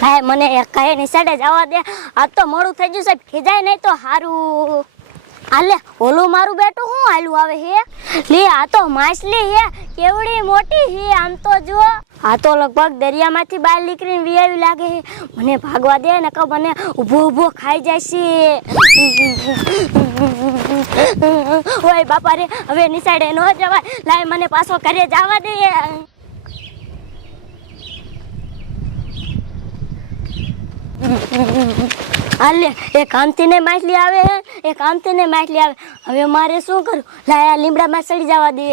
ભાઈ મને કહે ની સાઈડે જવા દે. આ તો મોડું થઈ ગયું, સાહેબ. ખીજાય નહીં તો સારું હાલે, ઓલું મારું બેટું શું હાલું આવે હે? લે, આ તો માછલી હે, કેવડી મોટી હે, આમ તો જો આ તો લગભગ દરિયામાંથી બહાર નીકળીને વિયાવી લાગે હે. મને ભાગવા દે ને કહો, મને ઊભો ઊભો ખાઈ જાય છે ઓય બાપા રે, હવે નિસાડે ન જવાય. લાય, મને પાછો ઘરે જવા દે. હાલે એ કામથી ને માછલી આવે એ કામથી ને માછલી આવે. હવે મારે શું કરું? લાયા લીમડામાં સડી જવા દે.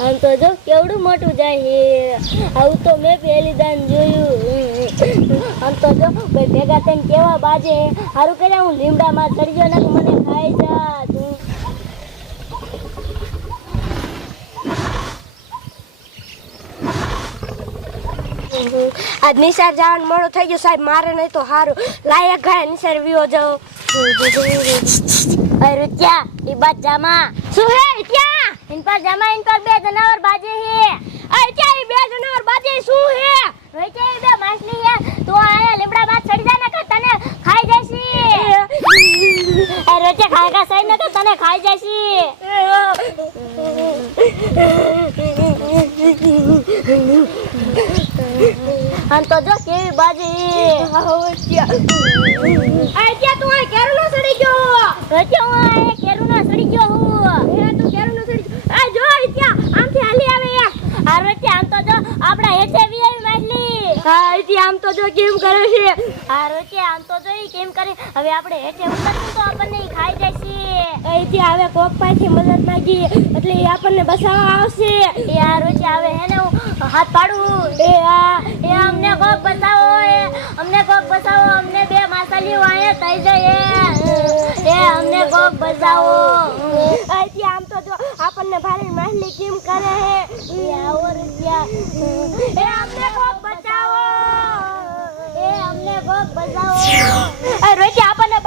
આમ તો જો કેવડું મોટું જાય આવું તો મેં પહેલી દાન જોયું. આમ તો જો ભાઈ ભેગા થઈને કેવા બાજે? સારું કરે હું લીમડામાં ચડી ગયો ને મને ખાઈ જા તું. આજ નિસાર જવાનું મોડું થઈ ગયું સાહેબ, મારે નહીં તો સારું લાયક ગાય નિસાર વિયો જાઓ અરે રૂત્યા એ બાદ જામા. શું હે ત્યાં ઇન પર જામા ઇન પર બે જનાવર બાજે હે અરે ત્યાં ઈ બે જનાવર બાજે શું હે રોહિત્યા ઈ બે માછલી હે તું આયા લીમડામાં ચડી જા ને કે તને ખાઈ જશે અરે રોહિત્યા ખાયગા સાઈડ ને ખાઈ જશે. આમ તો જો કેવી બાજી. અરે તું આ કેરું નો સડી ગયો? રોહિત્યા હું આ કેરું ના સડી ગયો હું. હે તું કેરું સડી ગયો. આ જો ત્યાં આમથી હાલી આવે આ રોહિત્યા આમ તો જો આપણા હેઠે વી આવી માછલી. હા ઈ આમ તો જો કેમ કરે છે? આ રોહિત્યા આમ તો જોઈ કેમ કરે. હવે આપણે હેઠે ઉતરશું તો આપણને ખાઈ ખાઈ જશે. અહીંથી આવે કોક પાસેથી મદદ માંગી એટલે એ આપણને બસાવવા આવશે. એ આ રોહિત્યા હવે હે ને હું હાથ પાડું. એ આ એ અમને કોક બતાવો એ અમને કોક બતાવો અમને બે માછલીઓ અહીંયા થઈ જાય એ અમને કોક બતાવો અહીંથી આમ તો જો આપણને ભારે માછલી કેમ કરે હે? આવો રૂપિયા એ અમને કોક બતાવો એ અમને કોક બતાવો એ આપણને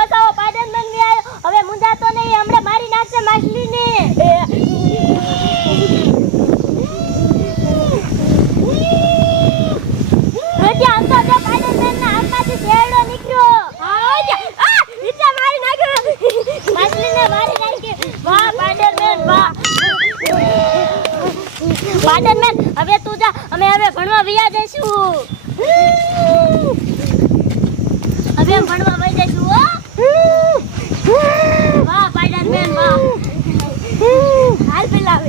વાહ પાડરમેન વાહ. પાડરમેન હવે તું જા. અમે હવે ભણવા વયા જઈશું હવે એમ ભણવા વહી જઈશું હો વાહ પાડરમેન વાહ હાલ પેલાવે એ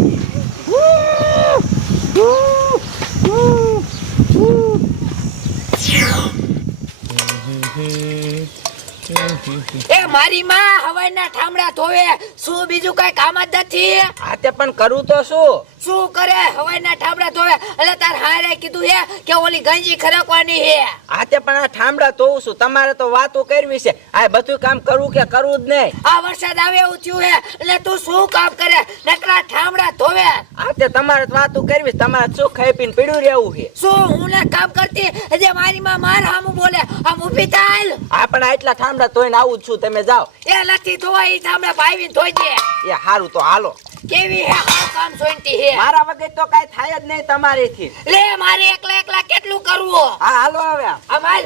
મારી માં હવાઈના ઠામડા ધોવે. શું બીજું કઈ કામ જ નથી? આ તે પણ કરું તો શું? શું કરે? હવાઈના ઠામડા ધોવે. એટલે તાર હારે કીધું હે કે ઓલી ગંજી ખરકવાની હે. આ પણ આ ઠામડા ધોઉં છું. તમારે તો વાતો કરવી છે. આ બધું કામ કરવું કે કરવું જ નહીં. આ વરસાદ આવે એવું થયું હે એટલે તું શું કામ કરે? નકરા ઠામડા ધોવે. આ તે તમારે તો વાતો કરવી તમારે શું ખાઈ પીને પીડ્યું રહેવું છે. શું હું ને કામ કરતી? જે મારી માં માર હામુ બોલે આમ ઊભી થાલ. આ પણ આટલા ઠામડા ધોઈને આવું છું. તમે જાઓ. એ નથી ધોવા એ ઠામડા ભાઈ ધોઈ દે. એ સારું તો હાલો. કેવી હે? હાવ કામ સોઈતી હે. મારા વગર તો કાઈ થાય જ નહીં તમારેથી. લે મારે એકલા એકલા કેટલું કરવું? હા હાલો હવે અમાર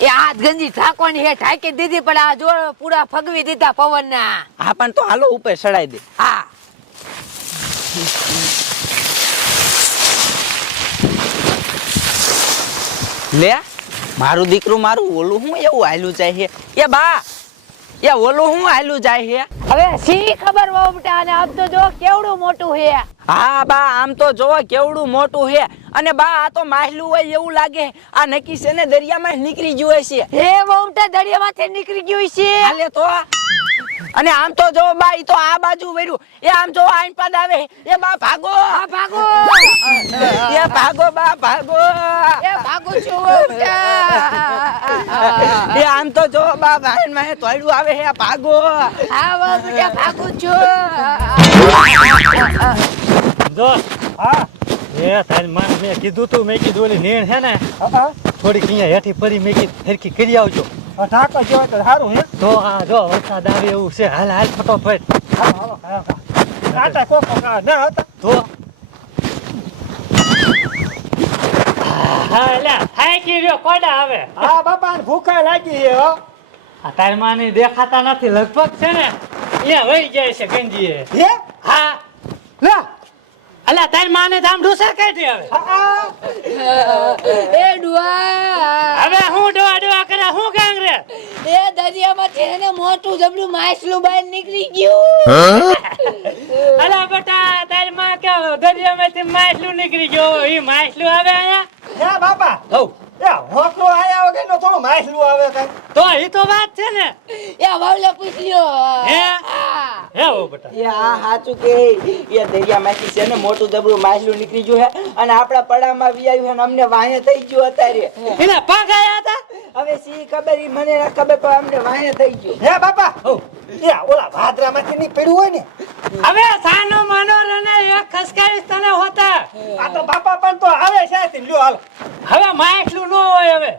એ હાથ ગંજી ઠાકોની હે ઠાકી દીધી પણ આ જો પૂરા ફગવી દીધા પવન ના હા પણ તો હાલો ઉપર ચડાઈ દે. હા. લે મારું દીકરું મારું ઓલું હું એવું હાલ્યું જાય છે? એ બા એ ઓલું હું હાલ્યું જાય હે? હવે સી ખબર વહુમટા અને આમ તો જો કેવડું મોટું હે? હા બા આમ તો જોવો કેવડું મોટું છે અને બા આ તો માહલું હોય એવું લાગે. આ નક્કી છે ને દરિયામાં નીકળી ગયું હશે. હે વહુમટા દરિયામાંથી નીકળી ગયું છે હાલે તો. અને આમ તો જો બા ઈ તો આ બાજુ વર્યું એ આમ જો આઈન પાદ આવે. એ બા ભાગો. આ ભાગો. એ ભાગો બા ભાગો. એ ભાગો છું વહુમટા એ આમ તો જો બા ભાઈન માહે તોડ્યું આવે હે ભાગો. હા વહુમટા ભાગું છું. જો હા. એ તારી માં મેં કીધું તું મેં કીધું ઓલી નીણ હે ને થોડીક અહીંયા હેઠી ફરી મેકી ફેરકી કરી આવજો. આ ઢાંકો જેવો તો સારું હે? તો આ જો વરસાદ આવે એવું છે. હાલ હાલ ફટોફટ. હાલો હાલો કોકો કા ના હતા. તો હા એટલે થાકી રહ્યો કોડા આવે હા બાપા ભૂખા લાગી છે હો. આ તારમાની દેખાતા નથી લગભગ છે ને એ વહી જાય છે ગંજીએ. હે? હા. લા. અલા તારી માને તો આમ ઢોસા કાઢી આવે એ ડુઆ. હવે હું ડોવા ડોવા કરે હું ગાંગ રે? એ દરિયામાંથી એને મોટું જબડું માછલું બહાર નીકળી ગયું. અલા બેટા તારી માં કે દરિયામાંથી માછલું નીકળી ગયો? એ માછલું આવે અહીંયા? હે બાપા? હઉ. એ હોકરો આયા વગર નો થોડું માછલું આવે કઈ. તો વાત છે ને. એ વાવલે પૂછ લ્યો હે? હા. હે હો બેટા. એ આ સાચું કે? એ દરિયામાંથી છે ને મોટું જબરું માછલું નીકળી ગયું હે અને આપણા પડામાં વી હે ને અમને વાહે થઈ ગયું અત્યારે. એના પગ આયા હતા? હવે સી ખબર? ઈ મને ના ખબર પણ અમને વાહે થઈ ગયું. હે બાપા! એ ઓલા ભાદરામાંથી ની પડ્યું હોય ને? હવે સાનો માનો રને એક ખસકાઈશ તને હોતા. આ તો બાપા પણ તો આવે છે તે લ્યો હાલો. હવે માછલું નો હોય હવે.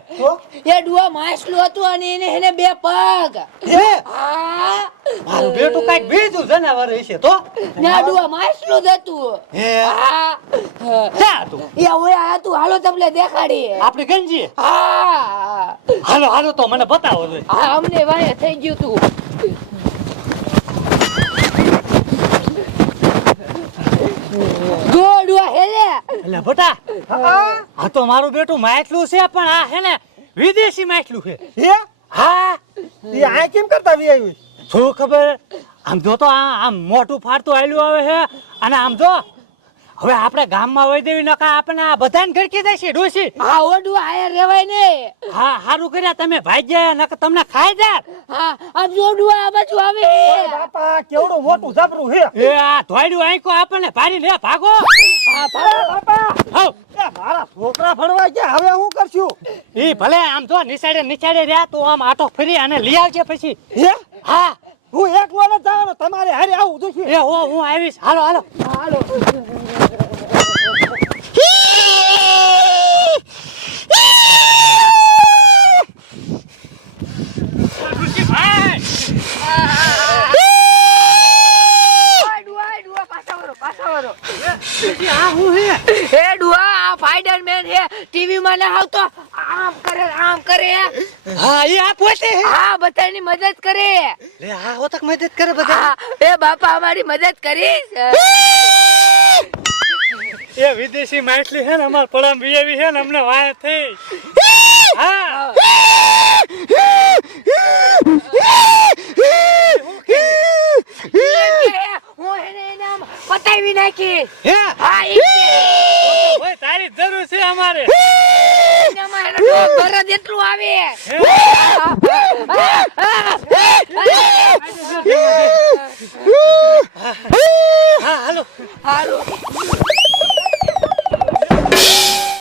એ ડુઆ માછલું હતું અને એને એને બે પગ. હે? હા. મારું બેટું કંઈક બીજું જનાવર હશે તો? નાડુઆ માછલું જ હતું. હે? હા. તું હતું? ઓય આ તું હાલો તમને દેખાડી આપણે ગંજી? હા. હાલો હાલો તો મને બતાવો જોઈએ હા અમને વાય થઈ ગયું તું. ગોડવા હેલે. એટલે બટા આ તો મારું બેટું માછલું છે પણ આ હે ને વિદેશી માછલું છે. હે? હા. એ આ કેમ કરતા વી આવ્યું શું ખબર? આમ જો તો આ આમ મોટું ફાડતું આવેલું આવે છે અને આમ જો હવે આપણે ગામમાં વહી દેવી નકા આપણે આ બધાને ઘડકી દેશે ડોસી. હા ઓડુ આય રેવાય ને. હા હારું કર્યા તમે ભાઈ નકા નકર તમને ખાઈ જાય હા આમ જોડવા આ બાજુ આવે બાપા કેવડું મોટું જબરું હે. એ આ ધોઈડું આંકો આપણને ભારી લે ભાગો. હા ભાગો. બાપા હાવ. એ મારા છોકરા ફડવા ગયા હવે હું કરશું? ઈ ભલે આમ જો નિસાડે નિસાડે રહ્યા તો આમ આટો ફરી અને લઈ આવજે પછી. હે? હા. હું એકલો ન જવાનો તમારે હારે આવું જોઈશે એ હો હું આવીશ. હાલો હાલો. હાલો. હે ડુઆ આ સ્પાઈડરમેન હે ટીવી માં ના આવતો. આમ કરે આમ કરે. હા એ આ પોતે હા? બધાની મદદ કરે. લે આ હોતક મદદ કરે બધા. હા એ બાપા અમારી મદદ કરીશ એ વિદેશી માછલી છે ને અમાર પડામ વિયેવી છે ને અમને વાય થઈ. હા. હું એને આમ પતાવી નાખી. હે. તારી જરૂર છે અમારે. ભરત એટલું આવે. હાલો. હારું.